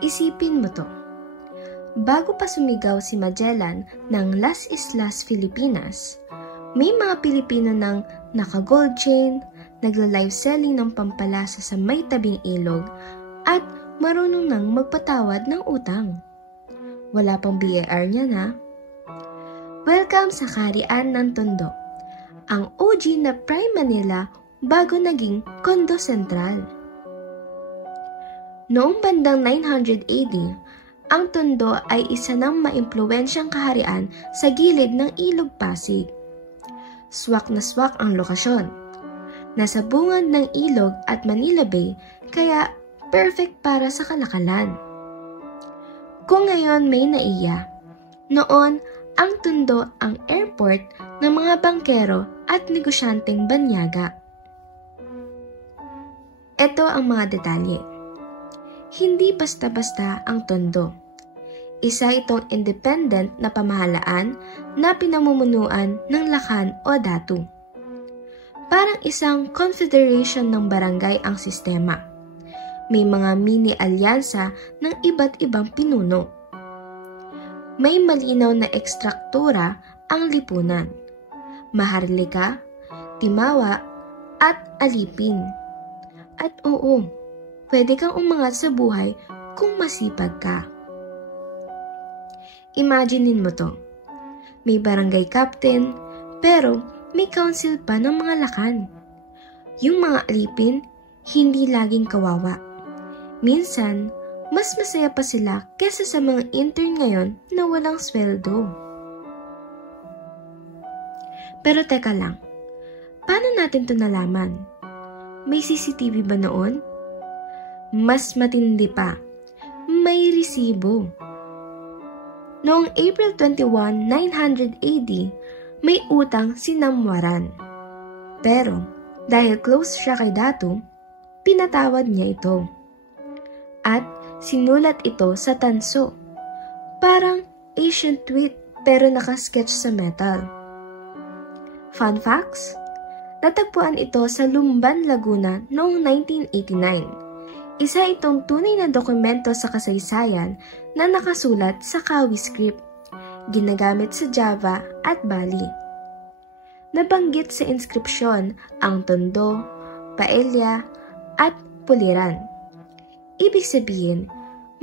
Isipin mo to. Bago pa sumigaw si Magellan ng Las Islas Filipinas, may mga Pilipino nang naka-gold chain, nagla-live selling ng pampalasa sa may tabing ilog, at marunong nang magpatawad ng utang. Wala pang BAR niya na. Welcome sa Kaharian ng Tondo, ang OG na Prime Manila bago naging Kondo Sentral. Noong bandang 900 AD, ang Tondo ay isa ng maimpluwensyang kaharian sa gilid ng Ilog Pasig. Swak na swak ang lokasyon. Nasa bungad ng ilog at Manila Bay, kaya perfect para sa kalakalan. Kung ngayon may naiya, noon ang Tondo ang airport ng mga bangkero at negosyanteng banyaga. Ito ang mga detalye. Hindi basta-basta ang Tondo. Isa itong independent na pamahalaan na pinamumunuan ng Lakan o Datu. Parang isang confederation ng barangay ang sistema. May mga mini-alyansa ng iba't ibang pinuno. May malinaw na ekstruktura ang lipunan. Maharlika, Timawa, at Alipin. At oo, pwede kang umangat sa buhay kung masipag ka. Imaginein mo to. May barangay captain, pero may council pa ng mga Lakan. Yung mga Alipin, hindi laging kawawa. Minsan, mas masaya pa sila kesa sa mga intern ngayon na walang sweldo. Pero teka lang, paano natin to nalaman? May CCTV ba noon? Mas matindi pa, may resibo. Noong April 21, 900 AD, may utang si Namwaran. Pero dahil close siya kay Datu, pinatawad niya ito. At sinulat ito sa tanso. Parang ancient tweet pero nakasketch sa metal. Fun facts? Natagpuan ito sa Lumban, Laguna noong 1989. Isa itong tunay na dokumento sa kasaysayan na nakasulat sa Kawi script, ginagamit sa Java at Bali. Nabanggit sa inskripsyon ang Tondo, Paella, at Puliran. Ibig sabihin,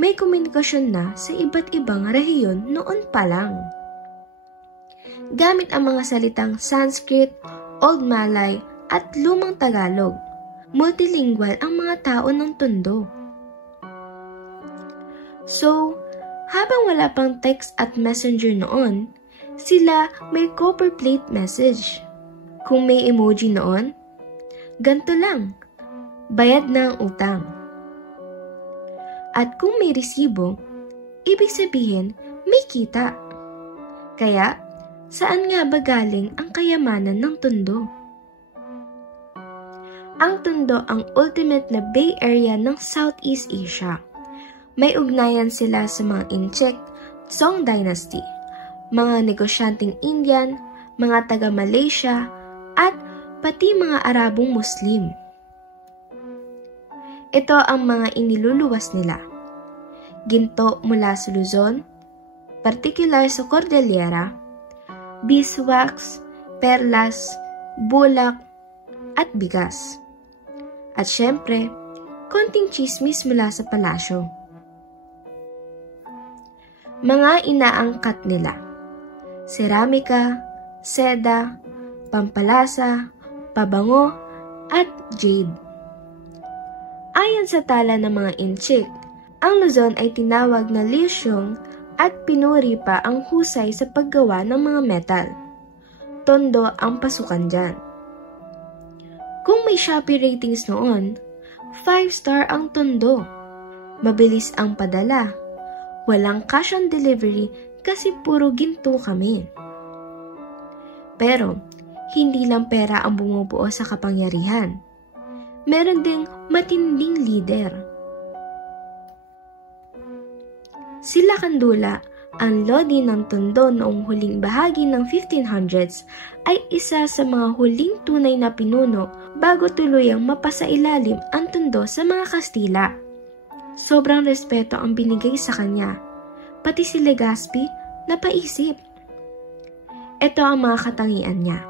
may komunikasyon na sa iba't ibang rehiyon noon pa lang. Gamit ang mga salitang Sanskrit, Old Malay, at Lumang Tagalog, multilingual ang mga tao ng Tondo. So, habang wala pang text at messenger noon, sila may copper plate message. Kung may emoji noon, ganito lang, bayad na ang utang. At kung may resibo, ibig sabihin may kita. Kaya, saan nga ba galing ang kayamanan ng Tondo? Ang Tondo ang ultimate na Bay Area ng Southeast Asia. May ugnayan sila sa mga Inchik, Song Dynasty, mga negosyanteng Indian, mga taga-Malaysia, at pati mga Arabong Muslim. Ito ang mga iniluluwas nila. Ginto mula sa Luzon, partikular sa Cordillera, beeswax, perlas, bulak, at bigas. At syempre, konting chismis mula sa palasyo. Mga inaangkat nila: seramika, seda, pampalasa, pabango, at jade. Ayon sa tala ng mga Inchik, ang Luzon ay tinawag na Liusyong at pinuri pa ang husay sa paggawa ng mga metal. Tondo ang pasukan dyan. Kung may Shopee ratings noon, 5-star ang Tondo. Mabilis ang padala. Walang cash on delivery kasi puro ginto kami. Pero, hindi lang pera ang bumubuo sa kapangyarihan. Meron ding matinding leader. Sila Kandula, ang lodi ng Tondo noong huling bahagi ng 1500s, ay isa sa mga huling tunay na pinuno bago tuluyang mapasailalim ang Tondo sa mga Kastila. Sobrang respeto ang binigay sa kanya, pati si Legazpi napaisip. Ito ang mga katangian niya.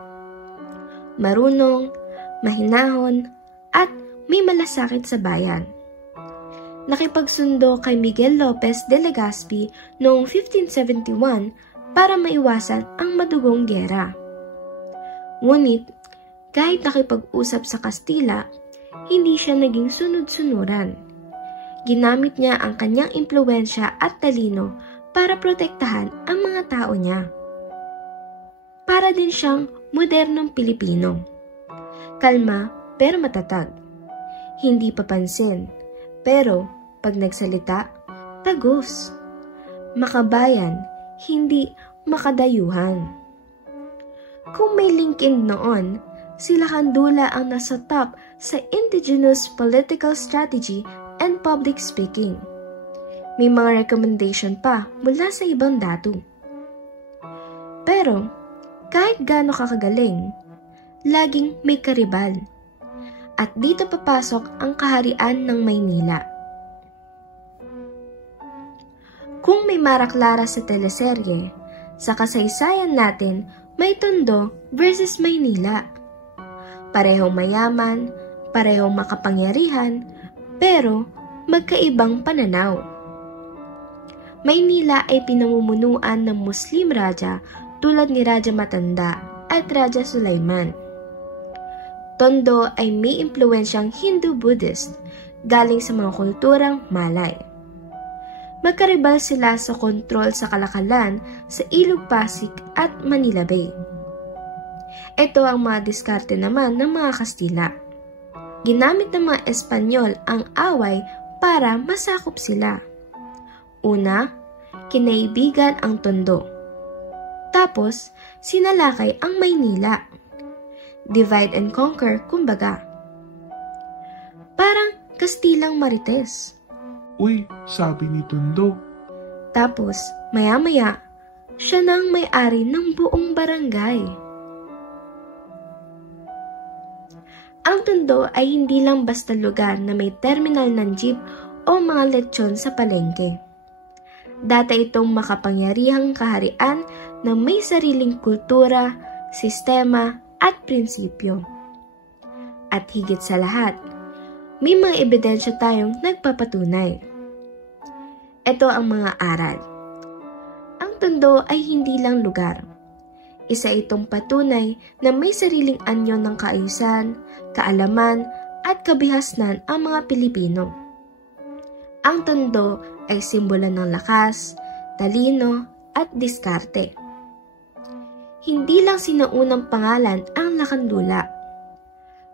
Marunong, mahinahon, at may malasakit sa bayan. Nakipagsundo kay Miguel Lopez de Legazpi noong 1571 para maiwasan ang madugong gyera. Ngunit, kahit nakipag-usap sa Kastila, hindi siya naging sunod-sunuran. Ginamit niya ang kanyang impluwensya at talino para protektahan ang mga tao niya. Para din siyang modernong Pilipino. Kalma pero matatag. Hindi papansin, pero pag nagsalita, tagos. Makabayan, hindi makadayuhan. Kung may LinkedIn noon, sila Kandula ang nasa top sa indigenous political strategy and public speaking. May mga recommendation pa mula sa ibang datu. Pero, kahit gaano kakagaling, laging may karibal. At dito papasok ang kaharian ng Maynila. Kung may maraklara sa teleserye, sa kasaysayan natin may Tondo versus Maynila. Parehong mayaman, parehong makapangyarihan, pero magkaibang pananaw. Maynila ay pinamumunuan ng Muslim Raja tulad ni Raja Matanda at Raja Sulaiman. Tondo ay may impluwensyang Hindu-Buddhist galing sa mga kulturang Malay. Magkaribal sila sa kontrol sa kalakalan sa Ilog Pasig at Manila Bay. Ito ang mga diskarte naman ng mga Kastila. Ginamit ng mga Espanyol ang away para masakop sila. Una, kinaibigan ang Tondo. Tapos, sinalakay ang Maynila. Divide and conquer, kumbaga. Parang Kastilang Marites. Uy, sabi ni Tondo. Tapos, maya-maya, siya na ang may-ari ng buong barangay. Ang Tondo ay hindi lang basta lugar na may terminal ng jeep o mga lechon sa palengke. Dati itong makapangyarihang kaharian na may sariling kultura, sistema, at prinsipyo. At higit sa lahat, may mga ebidensya tayong nagpapatunay. Ito ang mga aral. Ang Tondo ay hindi lang lugar. Isa itong patunay na may sariling anyo ng kaayusan, kaalaman, at kabihasnan ang mga Pilipino. Ang Tondo ay simbolo ng lakas, talino, at diskarte. Hindi lang sinaunang pangalan ang Lakandula.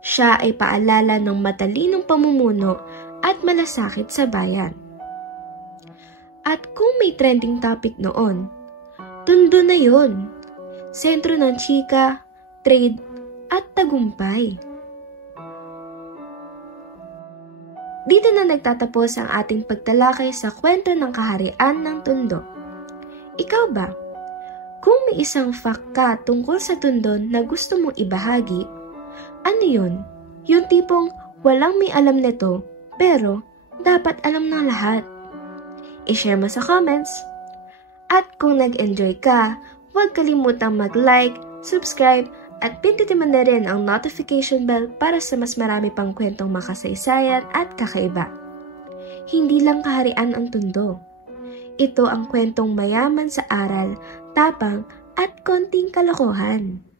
Siya ay paalala ng matalinong pamumuno at malasakit sa bayan. At kung may trending topic noon, Tondo na yon. Sentro ng chika, trade, at tagumpay. Dito na nagtatapos ang ating pagtalakay sa kwento ng kaharian ng Tondo. Ikaw ba? Kung may isang fact ka tungkol sa Tondo na gusto mong ibahagi, ano yun? Yung tipong walang may alam nito, pero dapat alam ng lahat. I-share mo sa comments. At kung nag-enjoy ka, huwag kalimutang mag-like, subscribe, at pindutin mo na rin ang notification bell para sa mas marami pang kwentong makasaysayan at kakaiba. Hindi lang kaharian ang Tondo. Ito ang kwentong mayaman sa aral, tapang, at konting kalokohan.